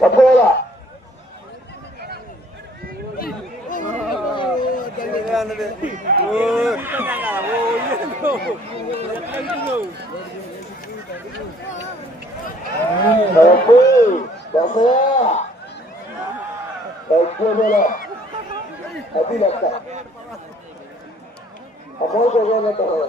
పట్టుకోవాలా తప్పు దశయా తగ్గుదల అది లెక్క అమౌంట్ ఇవ్వాలంటారు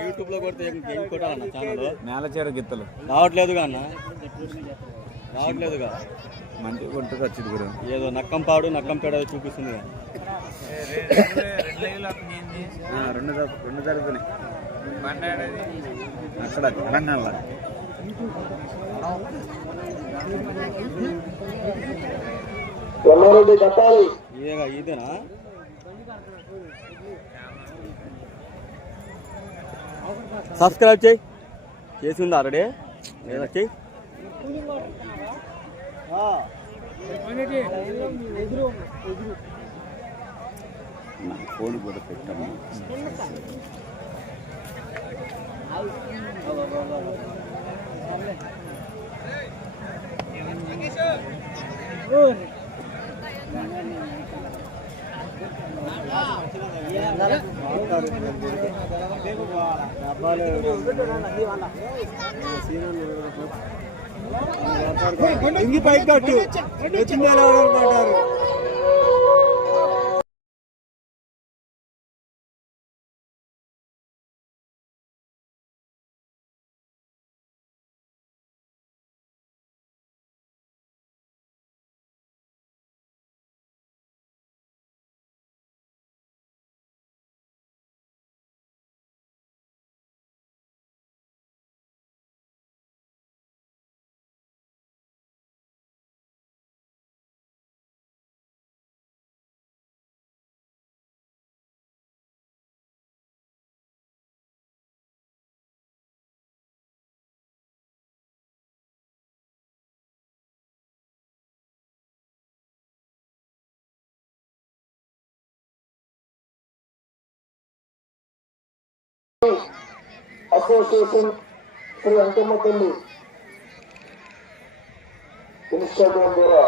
యూట్యూబ్లో కొడితే ఏం కొట్టాలన్న ఛానల్ నేలచేర గిత్తలు. రావట్లేదుగా అన్న? రావట్లేదుగా? మంచిగా కొట్టుకు వచ్చింది గురు. ఏదో నక్కంపాడు నక్కంపేడ చూపిస్తుంది కదా. ఆ, రెండు రెండు జరుగుతున్నాయి అక్కడ తెలంగాణలో. ఎల్లారెడ్డి కట్టాలి. ఇదేగా ఇదేనా? సబ్స్క్రైబ్ చేయి. చేసి ఉందా ఆల్రెడీ? లేదా చెయ్యి? నా ఫోన్ కూడా పెట్టాము. ఇంగి పైకి కట్టు. వచ్చిందా అంటారు అసోసియేషన్ శ్రీ అంకమ్మ తల్లి ఇన్స్టాగ్రామ్ ద్వారా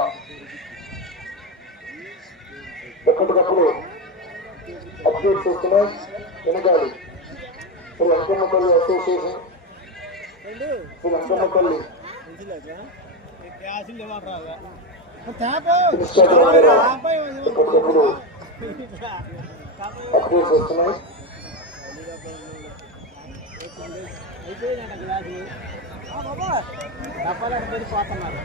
ఎప్పటికప్పుడు అప్డేట్ చేస్తున్నాం వినగాలి శ్రీ అంకమ్మ తల్లి అసోసియేషన్ శ్రీ అంకమ్మ తల్లి ఇన్స్టాగ్రామ్ ద్వారా ఎప్పటికప్పుడు అప్డేట్ డబ్బాలు పోతున్నారు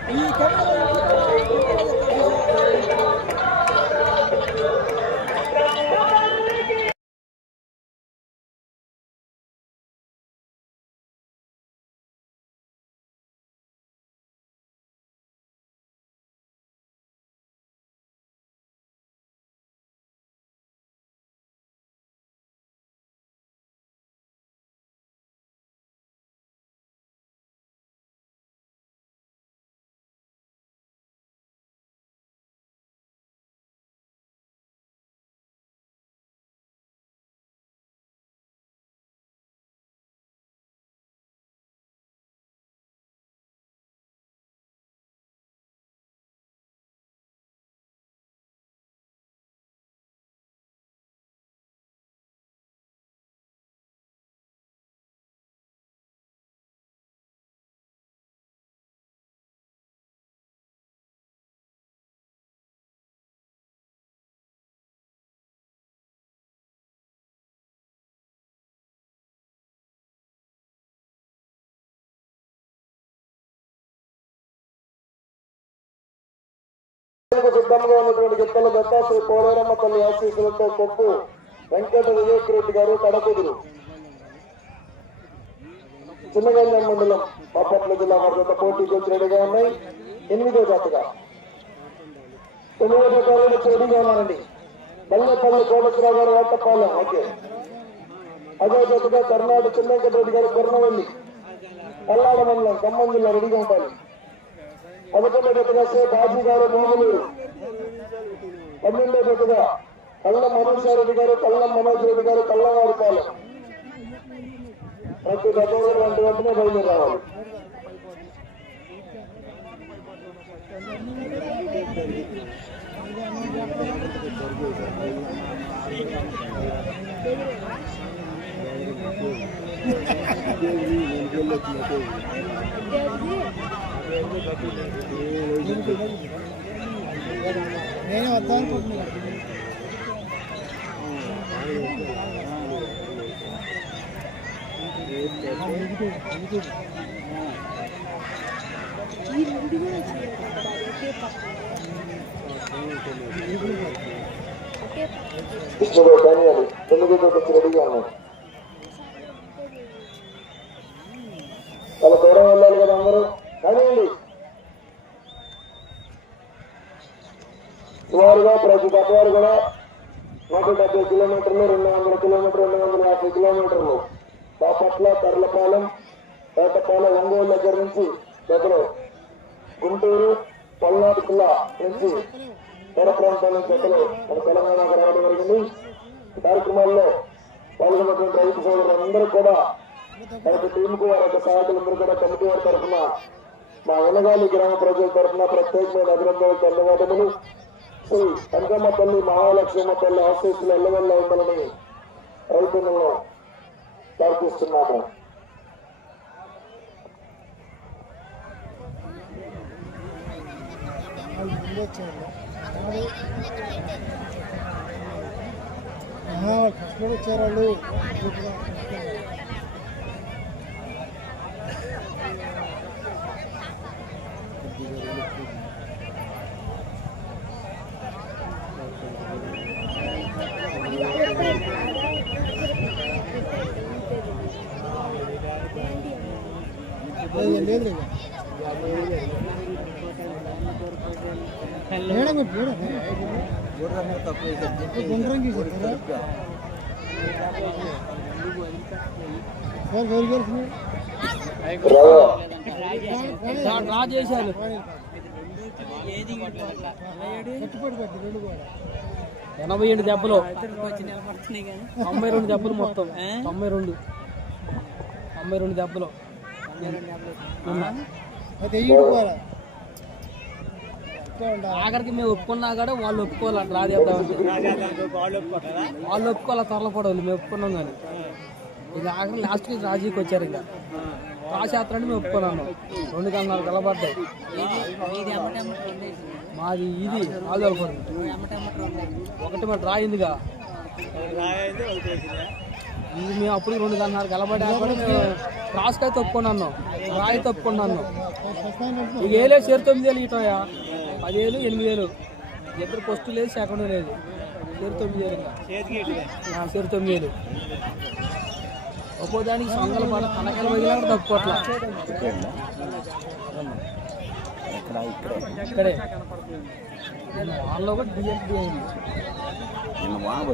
చేస్తున్నాం సిద్ధంగా ఉన్నటువంటి గిత్తల దత్తాశ్రీ పోలేరమ్మ తల్లి ఆశీస్సులతో కొప్పు వెంకట వివేక్ రెడ్డి గారు కడకుదురు చిన్నగంజం మండలం బాపట్ల జిల్లా వారి జత పోటీకి వచ్చినట్టుగా ఉన్నాయి. ఎనిమిదో జాతగా. తొమ్మిదో జత వచ్చి ఉన్నారండి. బల్లపల్లి కోటేశ్వరరావు గారు వాటపాలెం ఓకే. అదే జతగా కర్ణాటక చిన్నకరెడ్డి గారు కొరణవల్లి పల్లాడ మండలం ఖమ్మం జిల్లా రెడీగా ఉండాలి పదకొండో జతగా సే బాజీ గారు మామూలు పన్నెండో జతగా కళ్ళ మనోజారెడ్డి గారు కళ్ళ మనోజ్ రెడ్డి గారు కళ్ళవారిపాలెం ప్రతి గతంలో వంటి వెంటనే బయలుదేరి రావాలి నేనే వద్దాం అనుకుంటున్నా కృష్ణుడు ధన్యాలు తొమ్మిది వచ్చి రెడీగా ఉన్నాయి చాలా దూరం వెళ్ళాలి కదా కానివ్వండి. సుమారుగా ప్రతి గతవారు కూడా నూట డెబ్బై కిలోమీటర్లు రెండు వందల కిలోమీటర్లు రెండు వందల యాభై కిలోమీటర్లు. బాపట్ల తర్లపాలెం పేటపాలెం ఒంగోలు దగ్గర నుంచి దగ్గర గుంటూరు పల్నాడు జిల్లా నుంచి తీర ప్రాంతాల నుంచి జతలు మన తెలంగాణకు రావడం జరిగింది కార్యక్రమాల్లో పాల్గొన్నటువంటి రైతు సోదరులందరూ కూడా మన టీంకు వారి యొక్క సహాయకులందరూ కూడా కమిటీ వారి తరఫున మా వెనగాలి గ్రామ ప్రజల తరఫున ప్రత్యేకమైన అభినందనలు ధన్యవాదములు. శ్రీ కనకమ్మ తల్లి మహాలక్ష్మమ్మ తల్లి ఆశీస్సులు ఎల్లవల్ల ఉండాలని రైతులను ప్రార్థిస్తున్నాము. వాళ్ళు ముందు వచ్చారు ఫస్ట్లో డ్రా చేశారు ఎనభై ఏడు దెబ్బలు. తొంభై రెండు దెబ్బలు మొత్తం. తొంభై రెండు. తొంభై రెండు దెబ్బలు. ఆఖరికి మేము ఒప్పుకున్నా కూడా వాళ్ళు ఒప్పుకోవాలి చేద్దామంటే వాళ్ళు ఒప్పుకోవాలి? త్వరలపడవాలి మేము ఒప్పుకున్నాం కానీ. ఇక ఆఖరి లాస్ట్కి రాజీకి వచ్చారు ఇక. రాశాత్ర మేము ఒప్పుకున్నాను రెండు గంటలు కలబడ్డాయి. మాది ఇది ఆదోలపడి ఒకటి మరి రాయిందిగా. ఇది మేము అప్పుడు రెండు గన్నారు కలబడ్డా కూడా మేము క్రాస్కి అయితే ఒప్పుకున్నాను. రాయి తప్పుకున్నాను ఇక ఏలే చేరు తొమ్మిది వేలు ఇటోయా పదివేలు ఎనిమిది వేలు. ఇద్దరు ఫస్ట్ లేదు సెకండ్ లేదు. చేరు తొమ్మిది వేలు ఇంకా. చేరు తొమ్మిది వేలు. ఒక్కో దానికి సొంగల పాట కనకాల వదిలినా కూడా తప్పుకోట్లా. ఇక్కడ. వాళ్ళలో కూడా డిఎస్డి అయింది. నిన్న వాళ్ళు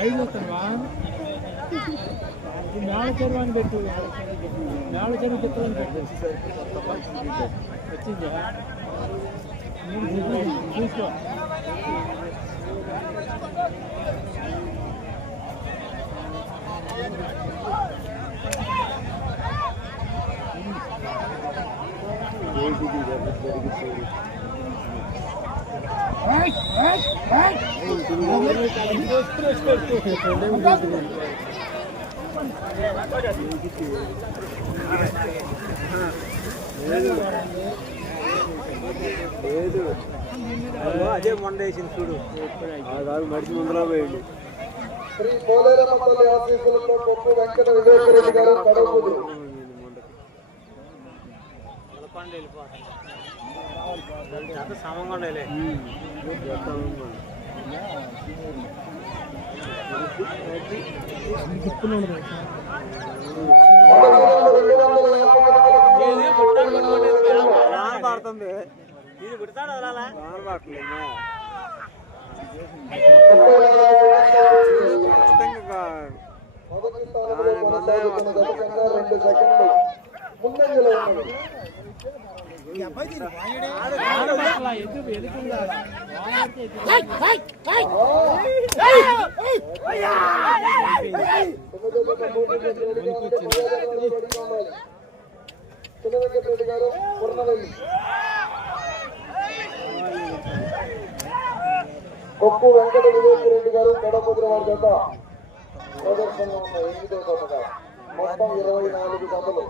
ఐదు వస్తావా మేళ చెరువు పెట్టు మేళ చెరువు చెప్పులని పెట్టు వచ్చిందా చూసుకో లేదు అదే మొండ వేసింది చూడు మడిచి ముందులో పోయింది శ్రీ పోలేరమ్మ తల్లి ఆశీస్సులతో కొప్పు వెంకట వివేకరెడ్డి గారు కడవకూరు సమంగా వందల యాభై పడుతుంది ఇది పుడతాడు అలా పడట్లేదు మొదటి స్థానంలో కొనసాగుతున్న గతకంగా రెండు సెకండ్లు. ముందంజలో ఉన్నది గారు కొప్పు వెంకట వివేక్ రెడ్డి గారు కడపద్ర వారి జత ప్రదర్శనలో ఉన్న ఎనిమిదో మొత్తం ఇరవై నాలుగు జతలు.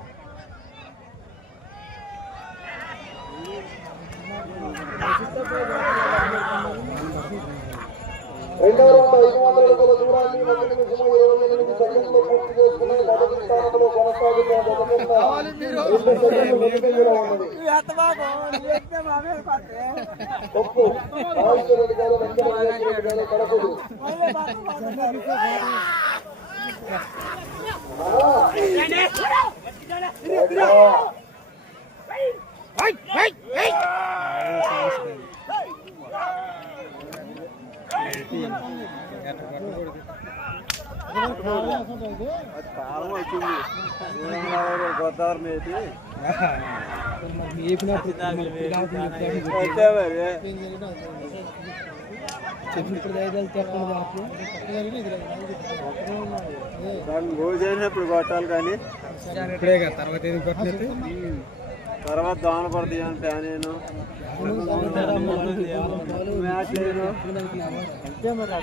ಒಪ್ಪು కాలం వచ్చింది గోదావరి మేటి అంతే దాన్ని భోజనప్పుడు కొట్టాలి. కానీ తర్వాత దోమల పడతాయి అంటే నేను మ్యాచ్ లేదు మూడో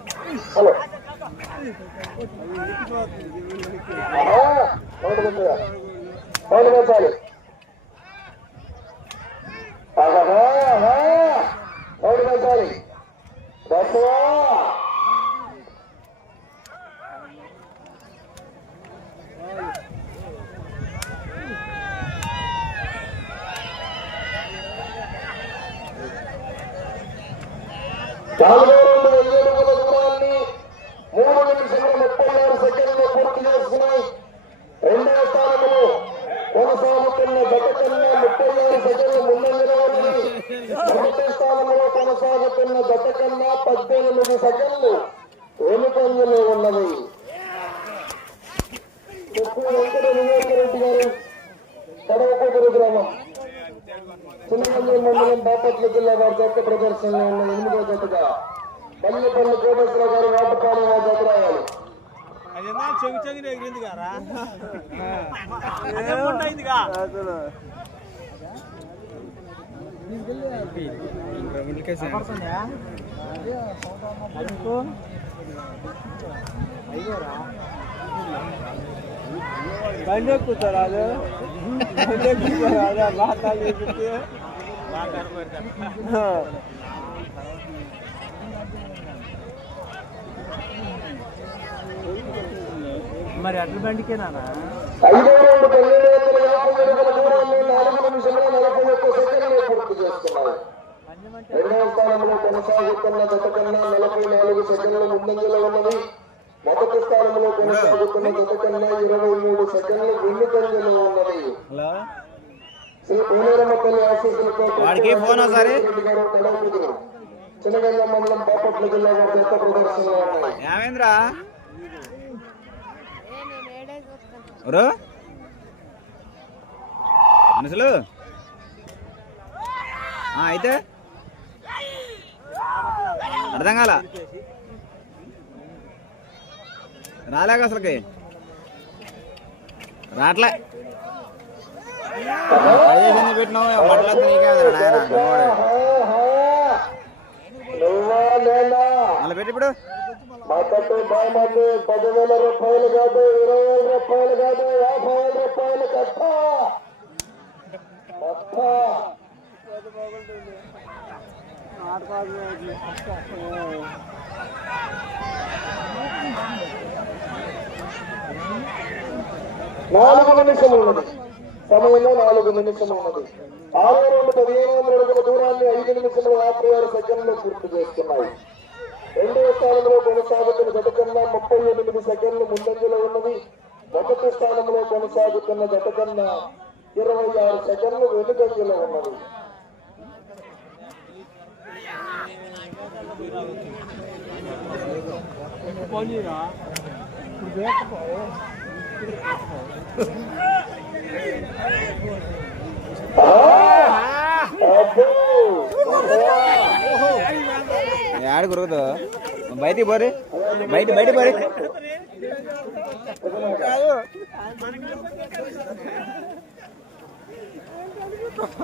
మొదటి స్థానంలో కొనసాగుతున్న జతకన్నా మూడు సెకండ్లు వెనుకంజలో ఉన్నది కొప్పు వెంకట వివేక్ రెడ్డి గారు కడపదు వారి జత ప్రదర్శనలో ఉన్నది హలో రౌండ్ పెంచగా రౌండ్ పెంచాలి ఆహా, ఆహా. రౌండ్ పెంచాలి బస్సువా నాలుగో రౌండ్ వెయ్యి అడుగుల దూరాన్ని మూడు నిమిషముల ముప్పై ఆరు సెకండ్లు పూర్తి చేసుకుని రెండవ స్థానంలో కొనసాగుతున్న గత కన్నా ముప్పై ఆరు సెకండ్లు ముందంజలో ఉన్నది మొదటి స్థానంలో కొనసాగుతున్న గత కన్నా పద్దెనిమిది సెకండ్లు వెనుకంజలో ఉన్నది చెప్పు వెంకట వివేకరెడ్డి గారు కడవకూతురు గ్రామం చిన్నమంజూరు మండలం బాపట్ల జిల్లా వారి జట్టు ప్రదర్శనలో ఉన్న ఎనిమిదో జట్టుగా పల్లెపల్లి కోటేశ్వరరావు గారు వాటపాలెం వారి జట్టు రావాలి అదేనా చెవి చెవి ఎగిరింది బండి ఎక్కుతారా అది? బండి ఎక్కుతారా అదే? మాట్లాడి మరి అట్ల బండికేనా ఐదో రెండవ స్థానంలో కొనసాగుతున్న గత కన్నా నలభై నాలుగు సెకండ్ల ముందంజలో ఉన్నది మొదటి స్థానంలో కొనసాగుతున్న గత కన్నా ఇరవై మూడు సెకండ్లు వెన్నుకంజలో ఉన్నది హలో శ్రీ పూనేరమ్మపల్లి ఆశీస్సులతో వాడికి ఫోన్ ఒకసారి. రెడ్డి గారు ఏమైందిరా? ఎవరు? మనుషులు? ఆ, అయితే. అర్థం కాల? రాలేక అసలుకి. రాట్లే. అయ్యేసింది పెట్టినావు మట్లంతా నీకే మళ్ళీ పెట్టి ఇప్పుడు. మద్దతు బహుమతి పదివేల రూపాయలు కాదు ఇరవై వేల రూపాయలు కాదు యాభై వేల రూపాయలు కట్ట. కట్ట. నాలుగు నిమిషం ఉన్నది సమయంలో నాలుగు నిమిషం ఉన్నది ఆరు రెండు పదిహేను వందల అడుగుల దూరాన్ని ఐదు నిమిషంలో యాభై ఆరు సెకండ్లు పూర్తి చేస్తున్నాయి రెండవ స్థానంలో కొనసాగుతున్న జత కన్నా ముప్పై ఎనిమిది సెకండ్లు ముందంజలో ఉన్నది మొదటి స్థానంలో కొనసాగుతున్న జత కన్నా ఇరవై ఆరు సెకండ్లు వెనుకంజలో ఉన్నది అబ్బో! యాడ గురగదు. బయటికి పోరి. బయట బయట పోరి.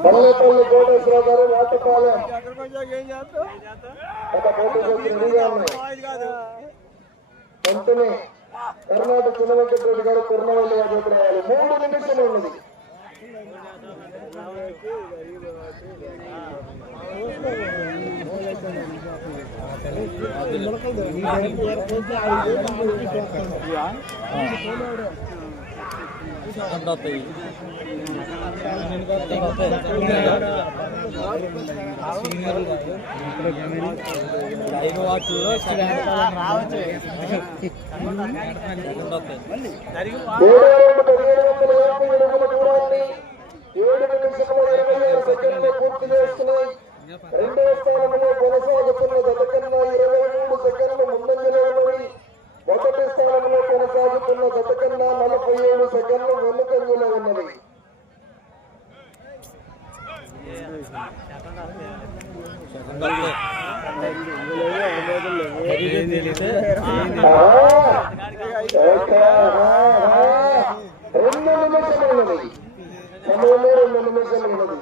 పల్లెపల్లి కోటేశ్వరరావు గారు వాటపాలెం పోటీ చేసి కర్ణాటక గారు కుర్నవల్లి అభిప్రాయాలు మూడు నిమిషాలు ఉన్నది. ఐదు వాటిల్లో ఏడు పూర్తి చేసుకున్నాయి రెండవ స్థానంలో కొనసాగుతున్న గతకన్నా ఇరవై మూడు సెకండ్లు ముందంజలో ఉన్నవి మొదటి స్థానంలో కొనసాగుతున్న జత నలభై ఏడు సెకండ్లు వెనుకంజలో ఉన్నవి. రెండు నిమిషాలు ఉన్నది సమయంలో రెండు నిమిషాలు ఉన్నది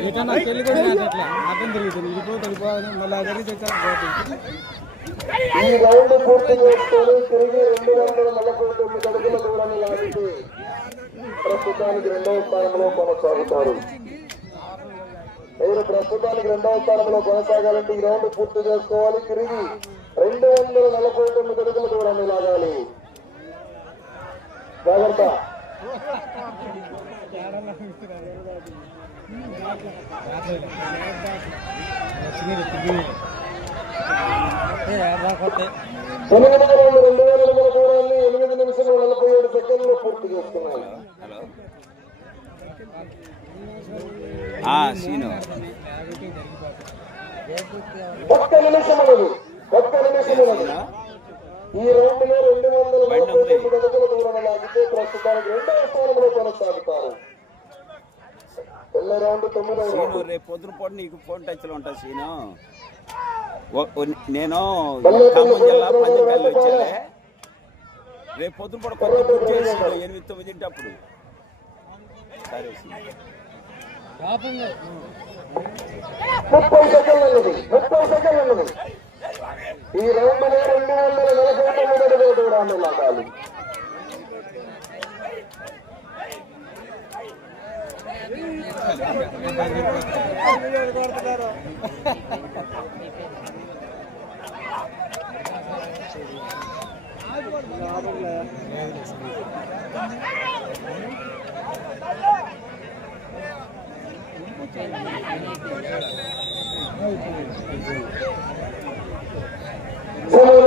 ఎటన్నా చెల్లి అట్లా అర్థం తిరుగుతుంది ఇడిపో తడిపోవాలి మళ్ళీ అదే తెచ్చాను ఈ రౌండ్ పూర్తి చేసుకొని తిరిగి రెండు వందల నలభై తొమ్మిది అడుగుల దూరాన్ని లాగితే ప్రస్తుతానికి రెండవ స్థానంలో కొనసాగుతారు. మీరు ప్రస్తుతానికి రెండవ స్థానంలో కొనసాగాలంటే ఈ రౌండ్ పూర్తి చేసుకోవాలి. తిరిగి రెండు వందల నలభై తొమ్మిది అడుగుల దూరాన్ని లాగాలి. జాగ్రత్త. ఎనిమిది రౌండ్ రెండు వేల అడుగుల దూరాన్ని ఎనిమిది నిమిషాలు నలభై ఏడు సెకండ్లు పూర్తి చేసుకున్నారు హలో ఆ, సీను. ఒక్క నిమిషం ఉన్నది ఒక్క నిమిషం ఉన్నది ఈ రౌండ్లో రెండు వందల నలభై తొమ్మిది అడుగుల దూరం లాగితే ప్రస్తుతానికి రెండవ స్థానంలో కొనసాగుతారు. వెళ్ళే రౌండ్ రౌండ్. రేపు పొద్దున పూట నీకు ఫోన్ టచ్లో ఉంటా సీను. నేను ఖమ్మం జిల్లా పంచకాయలు వచ్చాలే రేపు పొద్దున కూడా కొత్త బుక్ చేసి ఎనిమిది తొమ్మిదింటి అప్పుడు ఈ రెండు వేల రెండు వందల నలభై తొమ్మిది అడుగులు రావాలి కొడుతున్నారు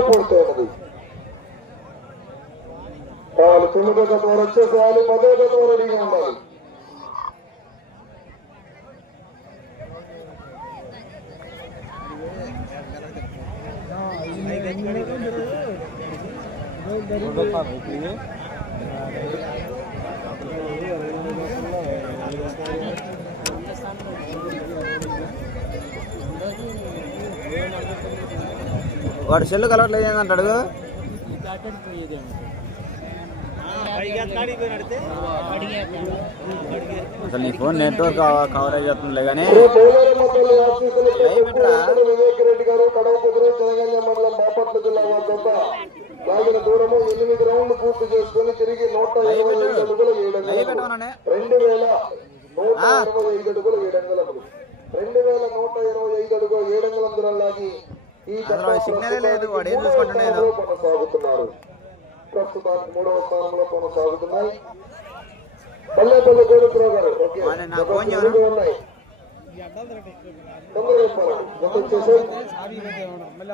పూర్తయినది వాళ్ళు తొమ్మిదో గత వరకు వచ్చేసి వాళ్ళు పదో గత వరకు అడిగి ఉండాలి వాడు సెల్లు కలవట్లేదు ఏంటంటాడు అసలు నీ ఫోన్ నెట్వర్క్ కవరేజ్ అవుతుందిలే కానీ రేపు పోలేరమ్మ తల్లి ఆశీస్సులతో కుప్పం వివేక్ రెడ్డి గారు కడవ కుదురు జనగంజ మండలం బాపట్ల జిల్లా వారి జత దూరము ఎనిమిది రౌండ్లు పూర్తి చేసుకుని తిరిగి నూట ఇరవై ఐదు అడుగుల ఏడు రెండు వేల నూట ఇరవై ఐదు అడుగుల ఏడు అంగుళములు రెండు వేల నూట ఇరవై ఐదు అడుగుల ఏడు లాగి ఈ కొనసాగుతున్నారు. ప్రస్తుతానికి మూడవ స్థానంలో కొనసాగుతున్నాయి. పల్లెపల్లి గోవిందరావు గారు. ఓకే. వాడిని నాకు ఒక ఫోన్ చేయను. రెండు ఉన్నాయి. తొందరగా చెప్పాలండి జత వచ్చేసి మళ్ళీ